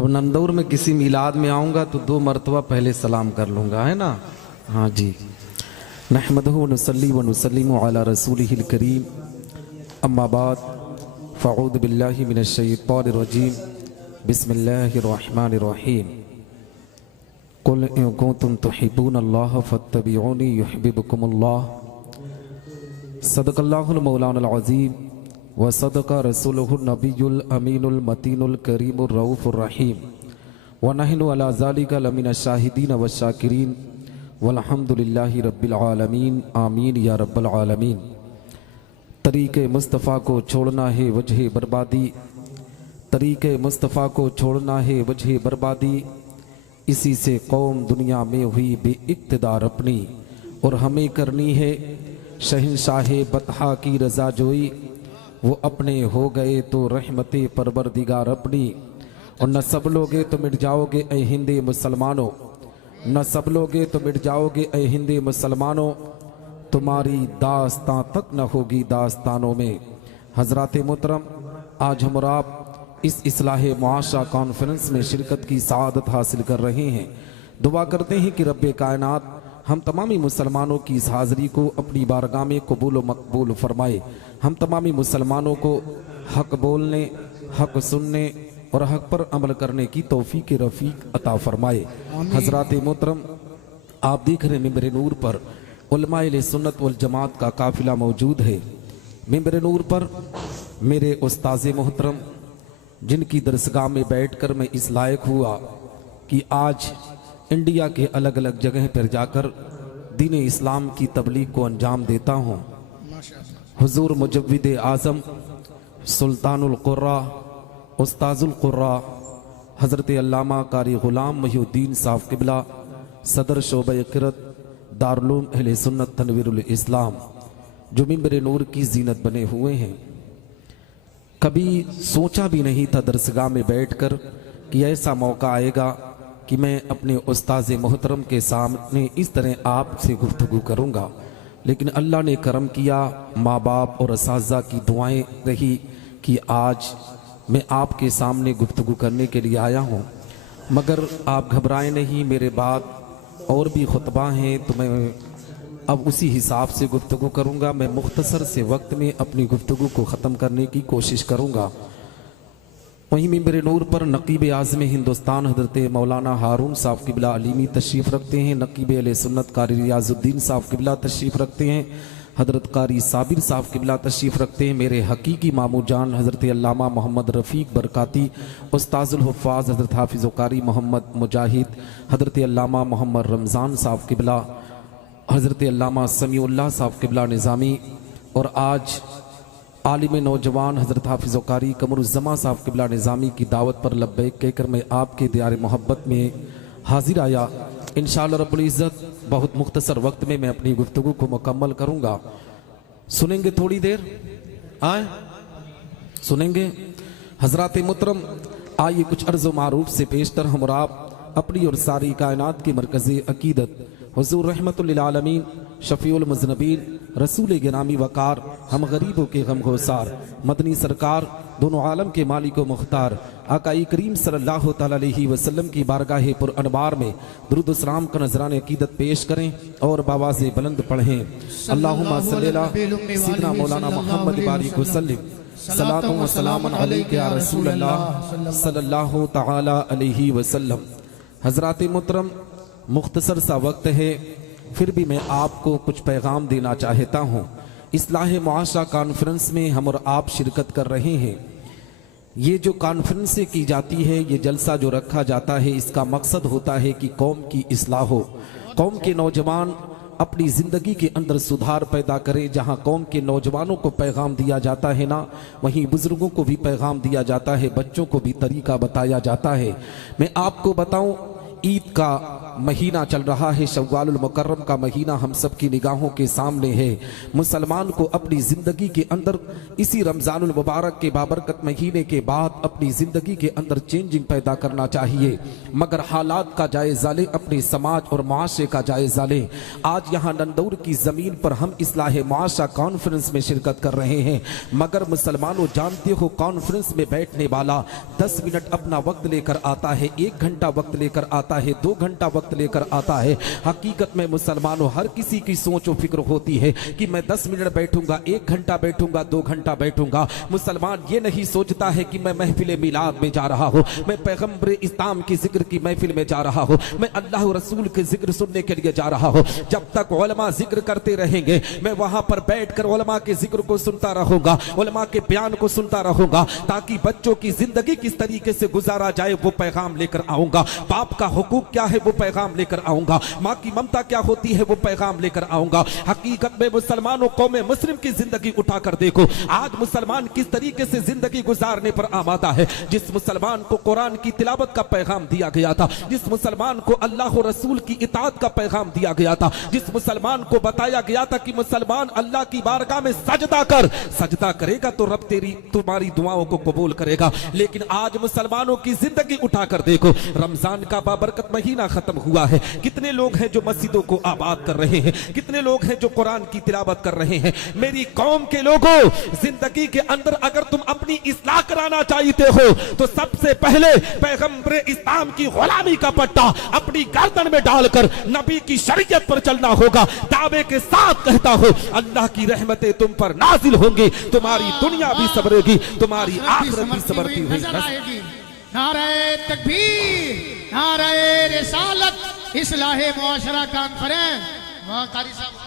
अब नंदौर में किसी मिलाद में आऊँगा तो 2 मरतबा पहले सलाम कर लूँगा, है ना। हाँ जी। नहमदहु व नुसल्ली व नुसल्लिमु अला रसूलिहिल करीम, अम्मा बाद, फ़अऊज़ु बिल्लाहि मिनश शैतानिर रजीम, बिस्मिल्लाहिर रहमानिर रहीम। कुल इन कुंतुम तुहिब्बूनल्लाह फत्तबिऊनी युहिब्बुकुमुल्लाह। सदक़ल्लाहुल मौलानुल अज़ीम व सदक़ा रसूलुहुन नबियुल अमीनुल मतीनुल करीमुर रऊफ़ुर रहीम व नहनु अला ज़ालिका लमिनश शाहिदीन व शाकिरीन वल्हम्दुलिल्लाहि रब्बिल आलमीन। आमीन या रब्बल आलमीन। तरीक़े मुस्तफ़ा को छोड़ना है वजह बर्बादी, तरीक़े मुस्तफ़ा को छोड़ना है वजह बर्बादी। इसी से कौम दुनिया में हुई बेइक़्तिदार अपनी, और हमें करनी है शहंशाहे बतहा की रज़ा जोई। वो अपने हो गए तो रहमते परवरदिगार अपनी, और न सब लोगे तो मिट जाओगे ए हिंदे मुसलमानों, न सब लोगे तो मिट जाओगे ए हिंदे मुसलमानों। तुम्हारी दास्तां तक न होगी दास्तानों में। हज़रात मोहतरम, आज हम और आप इस इस्लाहे मुआशरा कॉन्फ्रेंस में शिरकत की सआदत हासिल कर रहे हैं। दुआ करते हैं कि रब्बे कायनात हम तमामी मुसलमानों की इस हाज़री को अपनी बारगाह में कबूल व मकबूल फरमाए। हम तमामी मुसलमानों को हक बोलने, हक सुनने और हक पर अमल करने की तौफीक रफ़ीक अता फरमाए। हज़रात मोहतरम, आप देख रहे हैं मिंबर नूर पर उलमाए सुन्नत वल जमात का काफ़िला मौजूद है। मिंबर नूर पर मेरे उस्ताज़े मोहतरम, जिनकी दरसगाह में बैठकर मैं इस लायक हुआ कि आज इंडिया के अलग अलग जगह पर जाकर दीन इस्लाम की तबलीग को अंजाम देता हूँ। हुजूर मुजव्विद आज़म सुल्तानुल कुर्रा उस्ताजुल कुर्रा हज़रत अल्लामा कारी ग़ुलाम मुहीउद्दीन साहब क़िबला सदर शोबे क़िरत दारुल उलूम अहले सुन्नत तनवीरुल इस्लाम, जो मिंबर नूर की जीनत बने हुए हैं। कभी सोचा भी नहीं था दरसगाह में बैठकर कि ऐसा मौका आएगा कि मैं अपने उस्ताज़े मोहतरम के सामने इस तरह आपसे गुफ्तगू करूँगा। लेकिन अल्लाह ने करम किया, माँ बाप और असाज़ा की दुआएं रही कि आज मैं आपके सामने गुफ्तगू करने के लिए आया हूँ। मगर आप घबराएं नहीं, मेरे बाद और भी खुतबा हैं तो मैं अब उसी हिसाब से गुफ्तगू करूँगा। मैं मुख्तसर से वक्त में अपनी गुफ्तगू को ख़त्म करने की कोशिश करूँगा। वहीं मिंबर नूर पर नकीब आज़म हिंदुस्तान हज़रत मौलाना हारून साहब क़िबला अलीमी तशरीफ़ रखते हैं। नकीब अहले सुन्नत कारी रियाज़ुद्दीन साहब क़िबला तशरीफ़ रखते हैं। हज़रत कारी साबिर साहब क़िबला तशरीफ़ रखते हैं। मेरे हकीकी मामू जान हज़रत अल्लामा मोहम्मद रफ़ीक बरकाती, उस्ताज़ुल हुफ़्फ़ाज़ हज़रत हाफ़िज़ कारी मोहम्मद मुजाहिद, हज़रत अल्लामा मोहम्मद रमज़ान साहब क़िबला, हज़रत अल्लामा समीउल्लाह साहब क़िबला निज़ामी, और आज आलिम नौजवान हज़रत हाफ़िज़ कारी कमरुज़्ज़मा साहब क़िबला निज़ामी की दावत पर लब्बैक कहकर मैं आपके दियार मोहब्बत में हाजिर आया। इंशाअल्लाह रब्बुल इज़्ज़त बहुत मुख्तसर वक्त में मैं अपनी गुफ्तगू को मुकम्मल करूँगा। सुनेंगे थोड़ी देर? आए सुनेंगे? हज़रात मुहतरम, आइए कुछ अर्ज़ व मारूफ से पेशतर हम और आप अपनी और सारी कायनात की मरकज़ अकीदत हुज़ूर रहमतुल लिल आलमीन शफ़ीउल मुज़नबीन रसूल गिरामी वकार हम गरीबों के गमगोसार मदनी सरकार दोनों आलम के मालिक व मुख्तार आकाई करीम सल्लल्लाहु तआला अलैहि वसल्लम की बारगाह पुर अनवार में दुरूद सलाम का नजरान अकीदत पेश करें और बावाज़े बुलंद पढ़ें। अल्लाहुम्मा सल्ली अला सय्यिदना मौलाना मुहम्मद बारिक वसल्लिम सलातु व सलामन अलैका या रसूलल्लाह सल्लल्लाहु तआला अलैहि वसल्लम। हज़रात मोहतरम, मुख्तसर सा वक्त है, फिर भी मैं आपको कुछ पैगाम देना चाहता हूँ। इस्लाह मुआशरा कॉन्फ्रेंस में हम और आप शिरकत कर रहे हैं। ये जो कॉन्फ्रेंसें की जाती है, ये जलसा जो रखा जाता है, इसका मकसद होता है कि कौम की इस्लाह हो, कौम के नौजवान अपनी ज़िंदगी के अंदर सुधार पैदा करें। जहाँ कौम के नौजवानों को पैगाम दिया जाता है ना, वहीं बुज़ुर्गों को भी पैगाम दिया जाता है, बच्चों को भी तरीका बताया जाता है। मैं आपको बताऊँ, ईद का महीना चल रहा है, शव्वालुल मुकर्रम का महीना हम सब की निगाहों के सामने है। मुसलमान को अपनी ज़िंदगी के अंदर इसी रमज़ानुल मुबारक के बाबरकत महीने के बाद अपनी ज़िंदगी के अंदर चेंजिंग पैदा करना चाहिए, मगर हालात का जायज़ा लें, अपने समाज और मुआशरे का जायज़ा लें। आज यहाँ नंदौर की ज़मीन पर हम इस्लाह मुआशरा कॉन्फ्रेंस में शिरकत कर रहे हैं, मगर मुसलमानों जानते हो कॉन्फ्रेंस में बैठने वाला 10 मिनट अपना वक्त लेकर आता है, 1 घंटा वक्त लेकर आता है, 2 घंटा वक्त लेकर आता है। हकीकत में मुसलमानों हर किसी की सोच और फिक्र होती है कि मैं 10 मिनट बैठूंगा, 1 घंटा बैठूंगा, 2 घंटा बैठूंगा। मुसलमान ये नहीं सोचता है कि मैं महफिल मिलाद में जा रहा हूँ, मैं पैगम्बर इस्लाम की जिक्र की महफिल में जा रहा हूँ, मैं अल्लाह रसूल के जिक्र सुनने के लिए जा रहा हूँ। जब तक उलमा जिक्र करते रहेंगे मैं वहां पर बैठकर उलमा के जिक्र को सुनता रहूंगा, उलमा के बयान को सुनता रहूंगा, ताकि बच्चों की जिंदगी किस तरीके से गुजारा जाए वो पैगाम लेकर आऊंगा। बाप का हुकूक क्या है वो पैगाम लेकर आऊंगा, माँ की ममता क्या होती है वो पैगाम लेकर आऊंगा। हकीकत में मुसलमानों कौम मुस्लिम की जिंदगी उठाकर देखो, आज मुसलमान किस तरीके से जिंदगी गुजारने पर आमादा है। जिस मुसलमान को कुरान की तिलावत का पैगाम दिया गया था, जिस मुसलमान को अल्लाह रसूल की इताअत का पैगाम दिया गया था, जिस मुसलमान को बताया गया था कि मुसलमान अल्लाह की बारगाह में सजदा करेगा तो रब तुम्हारी दुआओं को कबूल करेगा। लेकिन आज मुसलमानों की जिंदगी उठाकर देखो, रमजान का बाबरकत महीना खत्म हुआ है, कितने लोग हैं जो मस्जिदों को आबाद कर रहे हैं, कितने लोग हैं जो कुरान की तिलावत कर रहे हैं। मेरी कौम के लोगों, जिंदगी के अंदर अगर तुम अपनी इस्लाह कराना चाहते हो तो सबसे पहले पैगंबर इस्लाम की गुलामी का पट्टा अपनी गर्दन में डालकर नबी की शरीयत पर चलना होगा। दावे के साथ कहता हो अल्लाह की रहमतें तुम पर नाजिल होंगी, तुम्हारी दुनिया भी संवरेगी, तुम्हारी आखिरत भी संवरती हुई नारे तकबीर, नारे रिसालत, इस्लाहे मुआशरा कॉन्फ्रेंस। वाह कारी साहब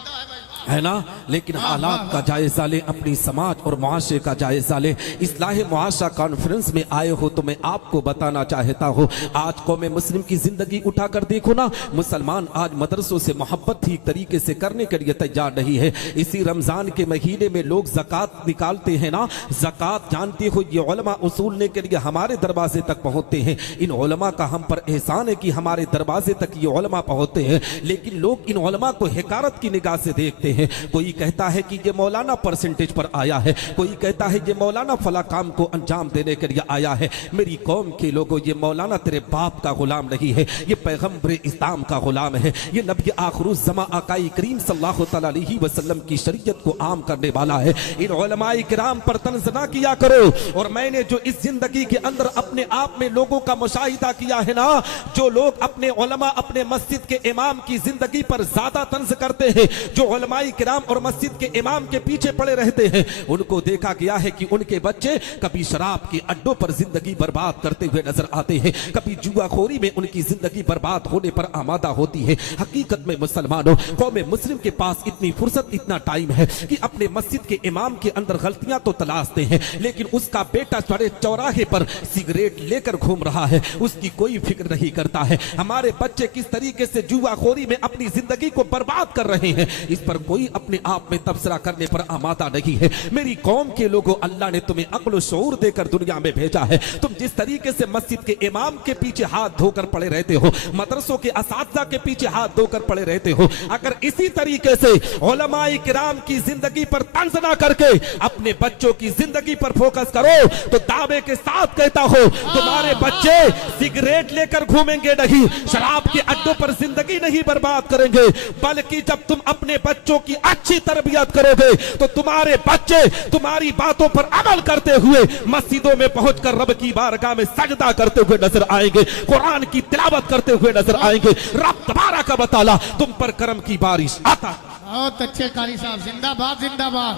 है ना। लेकिन हालात का जायजा ले, अपनी समाज और मुआशरे का जायजा ले। इस्लाह मुआशरा कॉन्फ्रेंस में आए हो तो मैं आपको बताना चाहता हूँ, आज कौम मुस्लिम की जिंदगी उठाकर देखो ना, मुसलमान आज मदरसों से मोहब्बत ठीक तरीके से करने के लिए तैयार नहीं है। इसी रमजान के महीने में लोग ज़कात निकालते हैं ना, ज़कात जानते हो ये उलमा उसूलने के लिए हमारे दरवाजे तक पहुँचते हैं। इन उलमा का हम पर एहसान है कि हमारे दरवाजे तक ये उलमा पहुँचते हैं, लेकिन लोग इन उलमा को हिकारत की निगाह से देखते हैं। कोई कहता है कि ये मौलाना परसेंटेज पर आया है, कोई कहता है ये मौलाना फला काम को अंजाम देने के लिए आया है। मेरी कौम के लोगों, ये मौलाना तेरे बाप का गुलाम नहीं है, ये पैगंबर इस्लाम का गुलाम है, ये नबी आखिरुज़्ज़मा आकाई करीम सल्लल्लाहु अलैहि वसल्लम की शरीयत को आम करने वाला है। इन उलमाए किराम पर तंज़ ना किया करो। और मैंने जो इस जिंदगी के अंदर अपने आप में लोगों का मुशाहिदा किया है ना, जो लोग अपने उलमा, अपने मस्जिद के इमाम की जिंदगी पर ज्यादा तंज़ करते हैं, जो उलमा किराम और मस्जिद के इमाम के पीछे पड़े रहते हैं, उनको देखा गया है कि उनके बच्चे कभी शराब के अड्डों पर जिंदगी बर्बाद करते हुए नजर आते हैं, कभी जुआखोरी में उनकी जिंदगी बर्बाद होने पर आमादा होती है। हकीकत में मुसलमानों, कौम मुस्लिम के पास इतनी फुर्सत, इतना टाइम है कि अपने मस्जिद के इमाम के अंदर गलतियां तो तलाशते हैं, लेकिन उसका बेटा बड़े चौराहे पर सिगरेट लेकर घूम रहा है, उसकी कोई फिक्र नहीं करता है। हमारे बच्चे किस तरीके से जुआखोरी में अपनी जिंदगी को बर्बाद कर रहे हैं, इस पर कोई अपने आप में तबसरा करने पर आमादा नहीं है। मेरी कौम के लोगों, अल्लाह ने तुम्हें अक्ल शऊर देकर दुनिया में भेजा है। तुम जिस तरीके से मस्जिद के इमाम के पीछे हाथ धोकर पड़े रहते हो, मदरसों के असातिज़ा के पीछे हाथ धोकर पड़े रहते हो, अगर इसी तरीके से उलमाए किराम की जिंदगी पर तंज ना करके अपने बच्चों की जिंदगी पर फोकस करो तो दावे के साथ कहता हो तुम्हारे बच्चे सिगरेट लेकर घूमेंगे नहीं, शराब के अड्डों पर जिंदगी नहीं बर्बाद करेंगे, बल्कि जब तुम अपने बच्चों की अच्छी तरबियत करोगे तो तुम्हारे बच्चे तुम्हारी बातों पर अमल करते हुए मस्जिदों में पहुंचकर रब की बारगाह में सजदा करते हुए नजर आएंगे, कुरान की तिलावत करते हुए नजर आएंगे। रब तबारक व तआला तुम पर करम की बारिश आता। बहुत अच्छे कारी साहब, जिंदाबाद जिंदाबाद,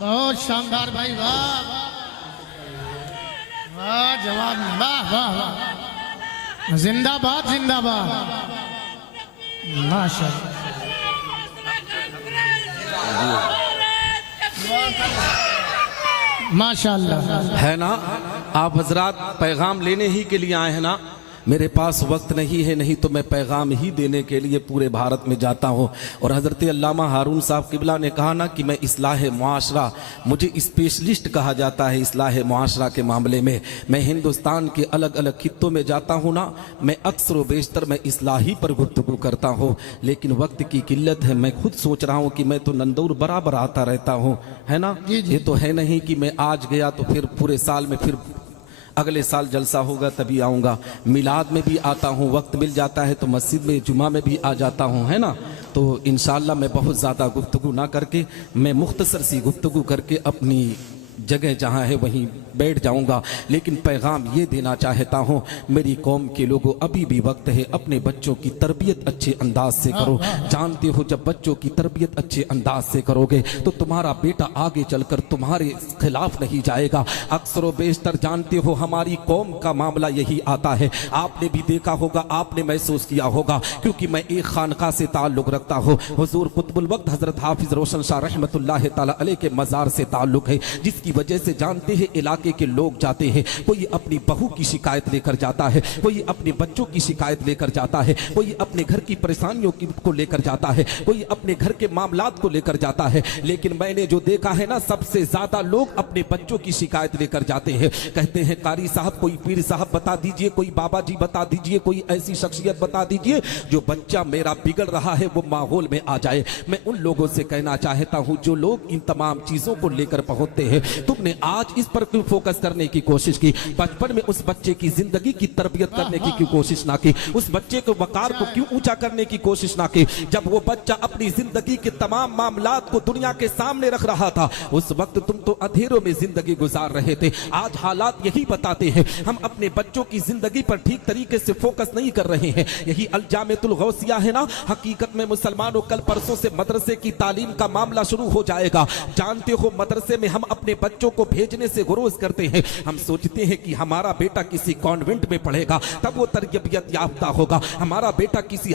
बहुत शानदार भाई, वाह वाह जवाब, वाह वाह वाह, जिंदाबाद जिंदाबाद, माशाअल्लाह। माशाअल्लाह है ना। आप हजरात पैगाम लेने ही के लिए आए हैं ना, मेरे पास वक्त नहीं है, नहीं तो मैं पैगाम ही देने के लिए पूरे भारत में जाता हूँ। और हज़रत अल्लामा हारून साहब किबला ने कहा ना कि मैं इस्लाह मुआशरा, मुझे स्पेशलिस्ट कहा जाता है इस्लाह मुआशरा के मामले में। मैं हिंदुस्तान के अलग अलग खित्तों में जाता हूँ ना, मैं अक्सर व बेशतर मैं इस्लाही पर गुफ्तगू करता हूँ, लेकिन वक्त की किल्लत है। मैं खुद सोच रहा हूँ कि मैं तो नंदौर बराबर आता रहता हूँ, है ना। ये तो है नहीं कि मैं आज गया तो फिर पूरे साल में फिर अगले साल जलसा होगा तभी आऊँगा। मिलाद में भी आता हूँ, वक्त मिल जाता है तो मस्जिद में जुमा में भी आ जाता हूँ, है ना। तो इंशाअल्लाह मैं बहुत ज़्यादा गुफ्तगू ना करके, मैं मुख्तसर सी गुफ्तगू करके अपनी जगह जहाँ है वहीं बैठ जाऊंगा। लेकिन पैगाम ये देना चाहता हूँ, मेरी कौम के लोगों, अभी भी वक्त है, अपने बच्चों की तरबियत अच्छे अंदाज से करो। जानते हो जब बच्चों की तरबियत अच्छे अंदाज से करोगे तो तुम्हारा बेटा आगे चलकर तुम्हारे खिलाफ नहीं जाएगा। अक्सर व बेशतर जानते हो हमारी कौम का मामला यही आता है। आपने भी देखा होगा, आपने महसूस किया होगा, क्योंकि मैं एक खानका से ताल्लुक रखता हूँ। हुजूर कुतुबुल वक्त हजरत हाफिज रोशन शाह रहमतुल्लाह ताला अलैह के मज़ार से ताल्लुक है, जिसकी वजह से जानते हैं इलाके के लोग जाते हैं। कोई अपनी बहू की शिकायत लेकर जाता है, कोई अपने बच्चों की शिकायत लेकर जाता है, कोई अपने घर की परेशानियों को लेकर जाता है, कोई अपने घर के मामलात को लेकर जाता है। लेकिन मैंने जो देखा है ना, सबसे ज्यादा लोग अपने बच्चों की शिकायत लेकर जाते हैं। कहते हैं कारी साहब, कोई पीर साहब बता दीजिए, कोई बाबा जी बता दीजिए, कोई ऐसी शख्सियत बता दीजिए जो बच्चा मेरा बिगड़ रहा है वो माहौल में आ जाए। मैं उन लोगों से कहना चाहता हूं जो लोग इन तमाम चीजों को लेकर पहुंचते हैं, तुमने आज इस पर क्यों फोकस करने की कोशिश की? बचपन में उस बच्चे की जिंदगी की तरबियत करने की क्यों कोशिश ना की? उस बच्चे के वकार को क्यों ऊंचा करने की कोशिश ना की? जब वो बच्चा अपनी जिंदगी के तमाम मामलात को दुनिया के सामने रख रहा था, उस वक्त तुम तो अंधेरों में जिंदगी गुजार रहे थे। आज हालात यही बताते हैं, हम अपने बच्चों की जिंदगी पर ठीक तरीके से फोकस नहीं कर रहे हैं। यही अलजामेतुल गौसिया है ना। हकीकत में मुसलमानों, कल परसों से मदरसे की तालीम का मामला शुरू हो जाएगा। जानते हो मदरसे में हम अपने बच्चों को भेजने से गुरूज करते हैं। हम सोचते हैं कि हमारा बेटा किसी कॉन्वेंट में पढ़ेगा तब वो तरबियत याफ्ता होगा, हमारा बेटा किसी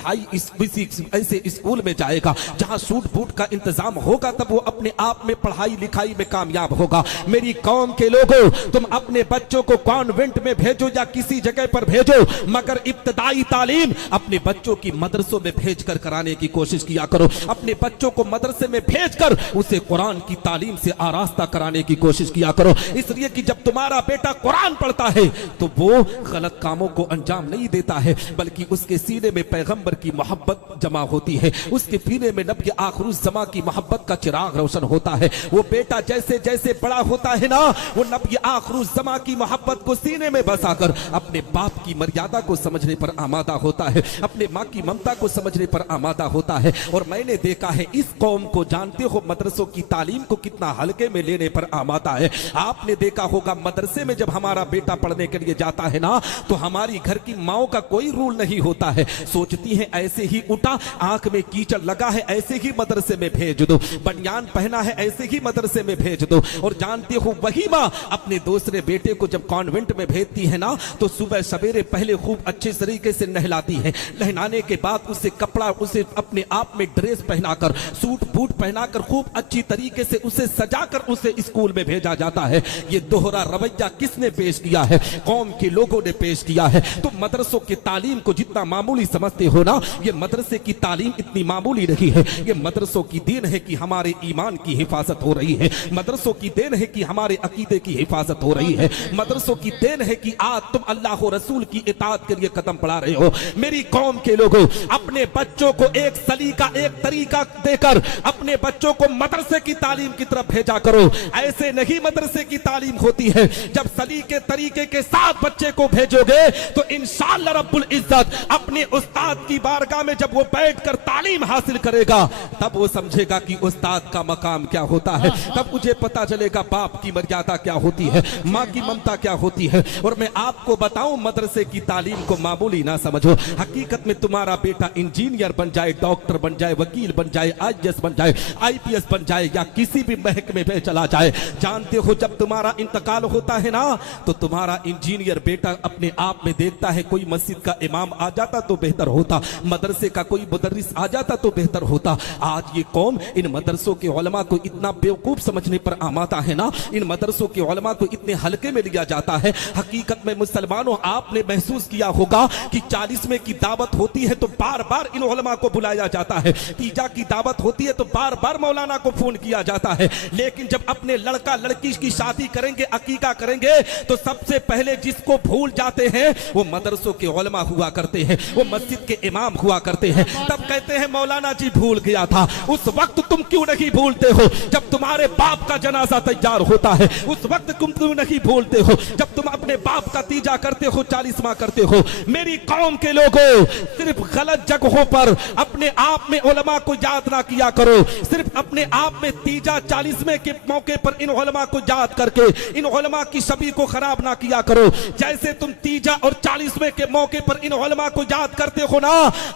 ऐसे स्कूल में जाएगा जहां सूट बूट का इंतजाम होगा, तब वो अपने आप में पढ़ाई लिखाई में कामयाब होगा। मेरी कौम के लोगों, तुम अपने बच्चों को कॉन्वेंट में भेजो या किसी जगह पर भेजो, मगर इब्तदाई तालीम अपने बच्चों की मदरसों में भेजकर कराने की कोशिश किया करो। अपने बच्चों को मदरसे में भेजकर उसे कुरान की तालीम से आरास्ता कराने की कोशिश किया करो। इसलिए कि जब तुम्हारा बेटा कुरान पढ़ता है तो वो गलत कामों को अंजाम नहीं देता है, बल्कि उसके सीने में पैगंबर की मोहब्बत जमा होती है, उसके सीने में नबी आखिरुज़्ज़मा की मोहब्बत का चिराग रोशन होता है। वो बेटा जैसे जैसे बड़ा होता है ना, वो नबी आखिरुज़्ज़मा की मोहब्बत को सीने में बसाकर अपने बाप की मर्यादा को समझने पर आमादा होता है, अपने माँ की ममता को समझने पर आमादा होता है। और मैंने देखा है इस कौम को, जानते हो मदरसों की तालीम को कितना हल्के में लेने पर आमादा है। आपने देखा होगा मदरसे में जब हमारा बेटा पढ़ने के लिए जाता है ना, तो हमारी घर की माओ का कोई रूल नहीं होता है। सोचती है ऐसे ही उठा, आंख में कीचड़ लगा है ऐसे ही मदरसे में भेज दो, बनियान पहना है ऐसे ही मदरसे में भेज दो। और जानते हो वही माँ अपने दूसरे बेटे को जब कॉन्वेंट में भेजती है ना, तो सुबह सवेरे पहले खूब अच्छे तरीके से नहलाती है, नहलाने के बाद उसे कपड़ा, उसे अपने आप में ड्रेस पहनाकर, सूट बूट पहनाकर खूब अच्छी तरीके से उसे सजाकर उसे स्कूल में भेजा जाता है। ये दोहरा रवैया किसने पेश किया है? कौम के लोगों ने पेश किया है। तो मदरसों की तालीम को जितना मामूली समझते हो ना, ये मदरसे की तालीम इतनी मामूली नहीं है। ये मदरसों की देन है कि हमारे ईमान की हिफाजत हो रही है, मदरसों की देन है कि हमारे अकीदे की हिफाजत हो रही है, मदरसों की देन है कि आज तुम अल्लाह और रसूल की इताअत के लिए कदम बढ़ा रहे हो। मेरी कौम के लोगों, अपने बच्चों को एक सलीका, एक तरीका देकर अपने बच्चों को मदरसे की तालीम की तरफ भेजा करो। ऐसे नहीं मदरसे की तालीम होती है। जब सलीके तरीके के साथ बच्चे को भेजोगे तो इंशाअल्लाह रब्बुल इज्जत अपने उस्ताद की बारगाह में जब वो बैठकर तालीम हासिल करेगा, तब वो समझेगा कि उस्ताद का मकाम क्या होता है, तब मुझे पता चलेगा बाप की मर्यादा क्या होती है, माँ की ममता क्या होती है। और मैं आपको बताऊं, मदरसे की तालीम को मामूली ना समझो। हकीकत में तुम्हारा बेटा इंजीनियर बन जाए, डॉक्टर बन जाए, वकील बन जाए, IAS बन जाए, IPS बन जाए या किसी भी महकमे में चला जाए, जानते हो जब तुम्हारा इंतकाल होता है ना तो तुम्हारा इंजीनियर बेटा अपने आप में देखता है कोई मस्जिद का इमाम आ जाता तो बेहतर होता, मदरसे का कोई मुदर्रिस आ जाता तो बेहतर होता। आज ये कौम इन मदरसों के उलमा को इतना बेवकूफ समझने पर आमाता है ना, इन मदरसों के उलमा को इतने हल्के में लिया जाता है। हकीकत में मुसलमानों आपने महसूस किया होगा कि 40वें की दावत होती है तो बार बार इन उलमा को बुलाया जाता है, तीजा की दावत होती है तो बार बार मौलाना को फोन किया जाता है, लेकिन जब अपने लड़का लड़की की शादी करेंगे, अकीका करेंगे, तो सबसे पहले जिसको भूल जाते हैं वो मदरसों के उलमा हुआ करते हैं, वो मस्जिद के इमाम हुआ करते हैं। तब कहते हैं मौलाना जी भूल गया था। उस वक्त तुम क्यों नहीं भूलते हो जब तुम्हारे बाप का जनाजा तैयार होता है? उस वक्त तुम क्यों नहीं भूलते हो जब तुम अपने बाप का तीजा करते हो, 40वां करते हो? मेरी कौम के लोगों, सिर्फ गलत जगहों पर अपने आप में उलमा को याद ना किया करो। सिर्फ अपने आप में तीजा 40वें के मौके पर इन उलमा को याद करके इन उलमा की छवि को खराब ना किया करो। जैसे तुम तीजा और 40वें के मौके पर इन उलमा को याद करते हो ना,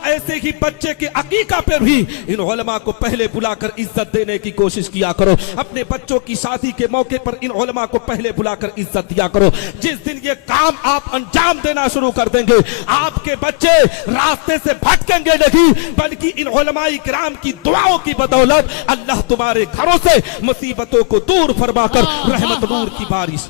ऐसे ही बच्चे के अकीका पे भी इन उलमा को पहले बुलाकर इज्जत देने की कोशिश किया करो। अपने बच्चों की शादी के मौके पर इन उलमा को पहले बुलाकर इज्जत दिया करो। जिस दिन ये काम आप अंजाम देना शुरू कर देंगे, आपके बच्चे रास्ते से भटकेंगे नहीं, बल्कि इन उलमाए किराम की दुआओं की बदौलत अल्लाह तुम्हारे घरों से मुसीबतों को दूर फरमाकर रहमत नूर की बारिश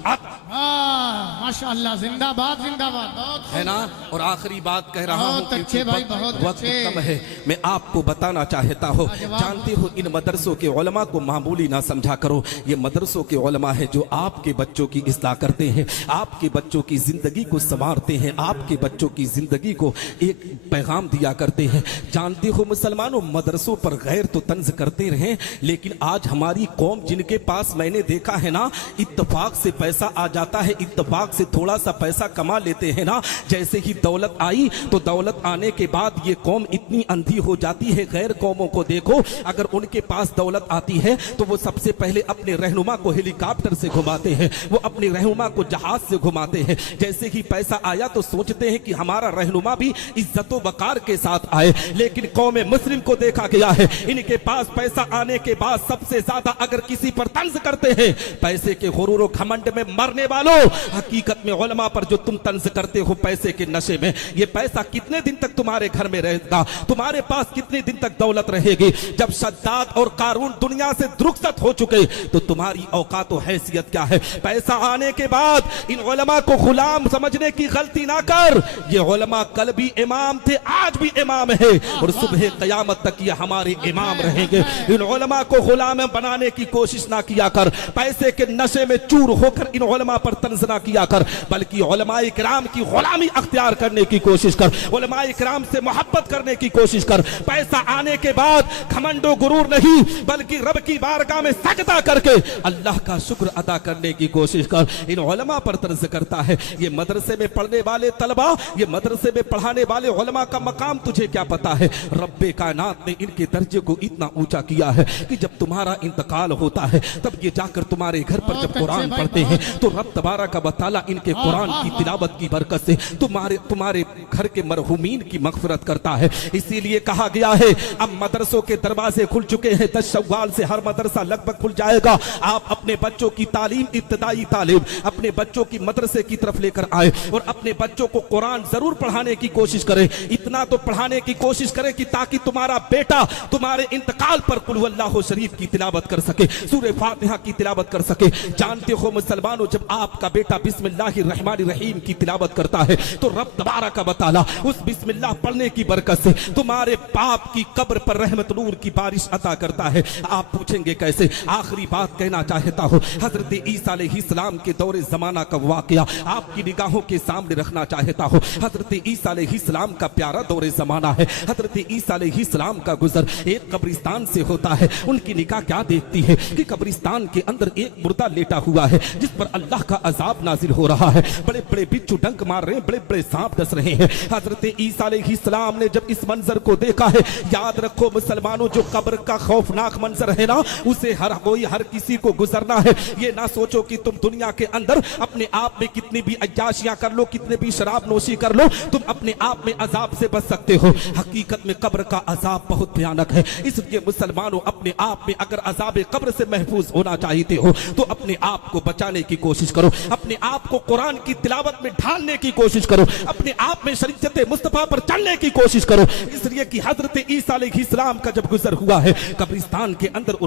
माशाअल्लाह, जिंदाबाद जिंदाबाद, बहुत है ना। और आखिरी बात कह रहा हूँ बहुत अच्छे भाई, बहुत वक्त अच्छे। कम है, मैं आपको बताना चाहता हूँ, जानते हो इन मदरसों के उलमा को मामूली ना समझा करो। ये मदरसों के उलमा है जो आपके बच्चों की इस्लाह करते हैं, आपके बच्चों की जिंदगी को संवारते हैं, आपके बच्चों की जिंदगी को एक पैगाम दिया करते हैं। जानते हो मुसलमानों, मदरसों पर गैर तो तंज करते रहे, लेकिन आज हमारी कौम जिनके पास मैंने देखा है ना, इत्तेफाक से पैसा आ जाता है, इत्तेफाक से थोड़ा सा पैसा कमा लेते हैं ना, जैसे ही दौलत आई तो दौलत आने के बाद ये कौम इतनी अंधी हो जाती है। गैर कौमों को देखो, अगर उनके पास दौलत आती है तो वो सबसे पहले अपने रहनुमा को हेलीकॉप्टर से घुमाते हैं, वो अपने रहनुमा को जहाज से घुमाते हैं। जैसे ही पैसा आया तो सोचते हैं कि हमारा रहनुमा भी इज्जत वकार के साथ आए, लेकिन कौम मुस्लिम को देखा गया है, इनके पास पैसा आने के बाद सबसे ज्यादा अगर किसी पर तंज करते हैं, पैसे के गुरूर और घमंड में मरने वालों, हकीकत में उलमा पर जो तुम तंज करते हो पैसे के नशे में, ये पैसा कितने दिन तक तुम्हारे घर में रहेगा? तुम्हारे पास कितने दिन तक दौलत रहेगी? जब शद्दाद और कारून दुनिया से रुखसत हो चुके तो तुम्हारी औकात और हैसियत क्या है? पैसा आने के बाद इन उलमा को गुलाम समझने की गलती ना कर। ये उलमा कल भी इमाम थे, आज भी इमाम है और सुबह कयामत तक ये हमारे इमाम रहेंगे। इन उलमा को गुलाम बनाने की कोशिश ना किया कर, पैसे के नशे में चूर होकर इन उलमा पर तंज ना किया कर, बल्कि उलमाए किराम की गुलामी अख्तियार करने की कोशिश कर, उलमाए किराम से मोहब्बत करने की कोशिश कर। पैसा आने के बाद घमंडो गुरूर नहीं, बल्कि रब की बारगाह में सजदा करके अल्लाह का शुक्र अदा करने की कोशिश कर। इन उलमा पर तंज करता है। ये मदरसे में पढ़ने वाले तलबा, ये मदरसे में पढ़ाने वाले उलमा का मकाम तुझे क्या पता है? रब्बे कायनात ने इनके दर्जे को इतना ऊंचा किया है कि जब तुम्हारा इंतकाल होता है तब ये जाकर तुम्हारे घर पर जब कुरान पढ़ते हैं तो रब तबारक व तआला इनके कुरान की तिलावत की बरकत से तुम्हारे घर के मरहुमीन की मगफिरत करता है। इसीलिए कहा गया है अब मदरसों के दरवाजे खुल चुके हैं, 10 शव्वाल से हर मदरसा लगभग खुल जाएगा। आप अपने बच्चों की तालीम, इब्तदाई तालीम अपने बच्चों की मदरसे की तरफ लेकर आए और अपने बच्चों को कुरान जरूर पढ़ाने की कोशिश करें। इतना तो पढ़ाने की कोशिश करें कि ताकि तुम्हारा बेटा तुम्हारे इंतकाल पर कुल हुवल्लाहु शरीफ की तिलावत कर सके, सूरह फातिहा की तिलावत कर सके। जानते हो मुसलमानों, जब आपका बेटा बिस्मिल्लाहिर्रहमानिर्रहीम की तिलावत करता है तो रब तबारक व तआला उस बिस्मिल्लाह पढ़ने की बरकत से तुम्हारे बाप की कब्र पर रहमत नूर की बारिश अता करता है। आप पूछेंगे कैसे? आखिरी बात कहना चाहता हूँ, हजरत ईसा अलैहिस्सलाम के दौरे जमाना का वाकया आपकी निगाहों के सामने रखना चाहता हूँ। हजरत ईसा अलैहिस्सलाम का प्यारा दौरे जमाना है। हजरत ईसा अलैहिस्सलाम का गुजर एक कब्रिस्तान से होता है। उनकी निगाह क्या देखती है कि कब्रिस्तान के अंदर एक मुर्दा लेटा हुआ है जिस पर अल्लाह का अजाब नाजिल हो रहा है, बड़े बड़े बिच्छू डंक मार रहे हैं, बड़े बड़े सांप डस रहे हैं। हजरत ईसा अलैहिस्सलाम ने जब इस मंजर को देखा है, याद रखो मुसलमानों, जो कब्र का खौफनाक मंजर है ना, उसे हर किसी को गुजरना है। ये ना सोचो कि तुम दुनिया के अंदर अपने आप में कितनी भी अय्याशियां कर लो, कितने भी शराब नोशी कर लो, तुम अपने आप में अजाब से बच सकते हो। हकीकत में कब्र का अजाब बहुत भयानक है। इसलिए मुसलमानों, अपने आप में अगर अजाब कब्र से महफूज होना चाहते हो तो अपने आप को बचाने की कोशिश करो, अपने आप को कुरान की तिलावत में ढालने की कोशिश करो, अपने आप में शरीयत मुस्तफा पर चलने की कोशिश करो। इसलिए कि हजरत ईसा अलैहिस्सलाम का जब गुजर हुआ है कब्रिस्तान के अंदर,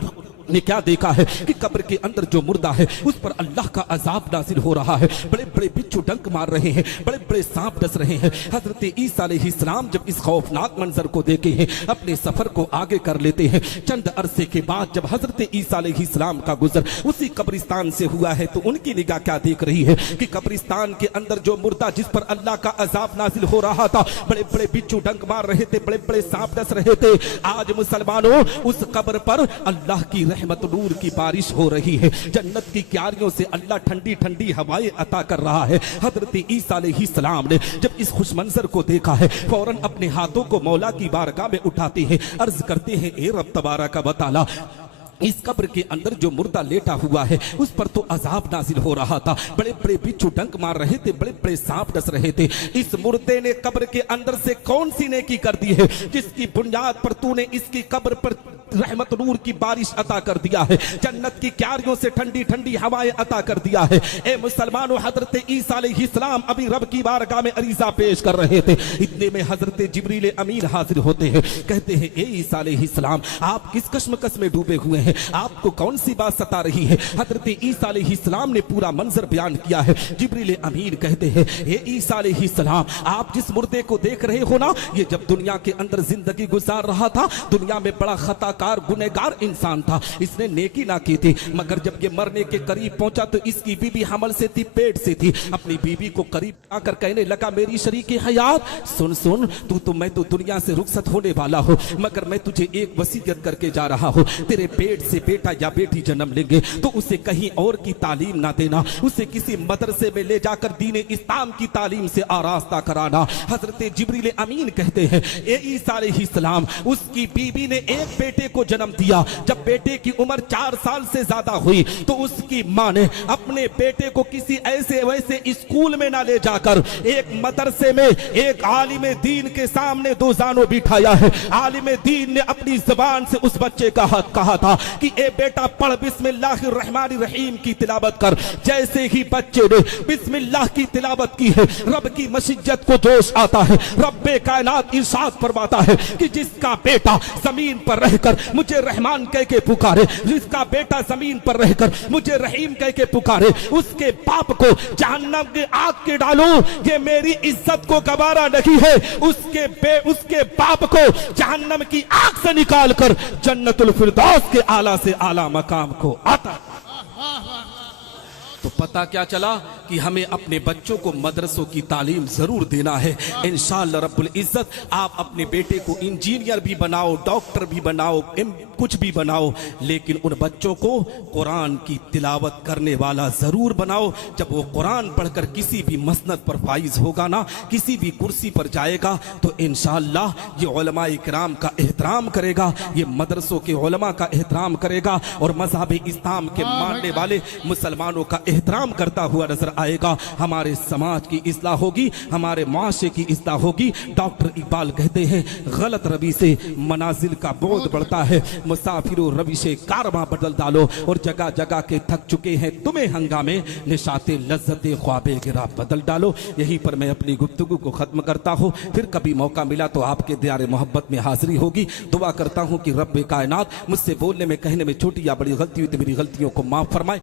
ने क्या देखा है कि कब्र के अंदर जो मुर्दा है उस पर अल्लाह का अजाब नाजिल हो रहा है, बड़े बड़े बिच्छू डंक मार रहे हैं, बड़े बड़े सांप डस रहे हैं। हजरत ईसा अलैहिस्सलाम जब इस खौफनाक मंजर को देखे हैं, अपने सफर को आगे कर लेते हैं। चंद अरसे के बाद जब हजरत ईसा अलैहिस्सलाम का गुजर उसी कब्रिस्तान से हुआ है तो उनकी निगाह क्या देख रही है कि कब्रिस्तान के अंदर जो मुर्दा जिस पर अल्लाह का अजाब नाजिल हो रहा था, बड़े बड़े बिच्छू डंक मार रहे थे, बड़े बड़े सांप डस रहे थे, आज मुसलमानों उस कब्र पर अल्लाह की रहमत नूर की बारिश हो रही है। जन्नत की क्यारियों से अल्लाह ठंडी ठंडी हवाएं अता कर रहा है। हजरत ईसा अलैहिस्सलाम ने जब इस खुश मंजर को देखा है, फौरन अपने हाथों को मौला की बारगाह में उठाते हैं, अर्ज करते हैं, ए रब तबारक व तआला, इस कब्र के अंदर जो मुर्दा लेटा हुआ है उस पर तो अजाब नाजिल हो रहा था, बड़े बड़े बिच्छू डंक मार रहे थे, बड़े बड़े सांप डस रहे थे। इस मुर्दे ने कब्र के अंदर से कौन सी नेकी कर दी है जिसकी बुनियाद पर तूने इसकी कब्र पर रहमत नूर की बारिश अता कर दिया है, जन्नत की क्यारियों से ठंडी ठंडी हवाएं अता कर दिया है। ए मुसलमानों, हजरत ईसा अलैहिस्सलाम अभी रब की बारगाह में अरीजा पेश कर रहे थे, इतने में हजरत जिब्रील अमीन हाजिर होते हैं, कहते हैं, ए ईसा अलैहिस्सलाम, आप किस कश्मकश में डूबे हुए हैं, आपको कौन सी बात सता रही है। हजरत ईसा अलैहिस्सलाम ने पूरा मंजर बयान किया है। जिब्रील अमीन कहते हैं, ए ईसा अलैहिस्सलाम, आप जिस मुर्दे को देख रहे हो ना, ये जब दुनिया के अंदर जिंदगी गुजार रहा था, दुनिया में बड़ा खताकार गुनहगार इंसान था, इसने नेकी ना की थी, मगर जब ये मरने के करीब पहुंचा तो इसकी बीबी हमल से थी, पेट से थी। अपनी बीबी को करीब आकर कहने लगा, मेरी शरीके हयात, सुन सुन, मैं तो दुनिया से रुखसत होने वाला हूँ, मगर मैं तुझे एक वसीयत करके जा रहा हूँ, तेरे पेट से बेटा या बेटी जन्म लेंगे तो उसे कहीं और की तालीम ना देना, उसे किसी मदरसे में ले जाकर दीन इस्लाम की तालीम से आरास्ता कराना। हजरत जिब्रील अमीन कहते हैं, ए ईसा अलैहिस्सलाम, उसकी बीबी ने एक बेटे को जन्म दिया। जब बेटे की उम्र 4 साल से ज्यादा हुई तो उसकी मां ने अपने बेटे को किसी ऐसे वैसे स्कूल में ना ले जाकर एक मदरसे में एक आलिम दीन के सामने दो जानों बिठाया है। आलिम दीन ने अपनी जुबान से उस बच्चे का हक कहा था कि ए बेटा पढ़ बिस्मिल्लाहिर रहमानिर रहीम की तिलावत कर। जैसे ही बच्चे ने बिस्मिल्लाह की तिलावत की है, रब की मशीयत को जोश आता है। रब्बे कायनात इरशाद फरमाता है कि जिसका बेटा जमीन पर रहकर मुझे रहमान कह के पुकारे, जिसका बेटा जमीन पर रहकर मुझे रहीम कह के पुकारे, उसके बाप को जहन्नम के आग के डालो, ये मेरी इज्जत को गवारा नहीं है। उसके बाप को जहन्नम की आग से निकाल कर जन्नतुल फिरदौस के आला से आला मकाम को आता। तो पता क्या चला कि हमें अपने बच्चों को मदरसों की तालीम जरूर देना है। इंशाअल्लाह रब्बुल इज्जत आप अपने बेटे को इंजीनियर भी बनाओ, डॉक्टर भी बनाओ, कुछ भी बनाओ, लेकिन उन बच्चों को कुरान की तिलावत करने वाला जरूर बनाओ। जब वो कुरान पढ़कर किसी भी मसनद पर फाइज होगा ना, किसी भी कुर्सी पर जाएगा, तो इंशाअल्लाह ये उलमा इकराम का एहतराम करेगा, ये मदरसों के उलमा का एहतराम करेगा और मज़हब इस्लाम के मानने वाले मुसलमानों का एहतराम करता हुआ नजर आएगा। हमारे समाज की इस्लाह होगी, हमारे माशरे की इस्लाह होगी। डॉक्टर इकबाल कहते हैं, गलत रवि से मनाजिल का बोझ बढ़ता है, मुसाफिरों रवि से कारवां बदल डालो। और जगह जगह के थक चुके हैं तुम्हें हंगामे, निशाते लज्जते ख्वाबे गिरा बदल डालो। यहीं पर मैं अपनी गुफ्तगू को खत्म करता हूँ, फिर कभी मौका मिला तो आपके दियारे मोहब्बत में हाजिरी होगी। दुआ करता हूँ कि रब्बे कायनात मुझसे बोलने में कहने में छोटी या बड़ी गलती हुई तो मेरी गलतियों को माफ फरमाए।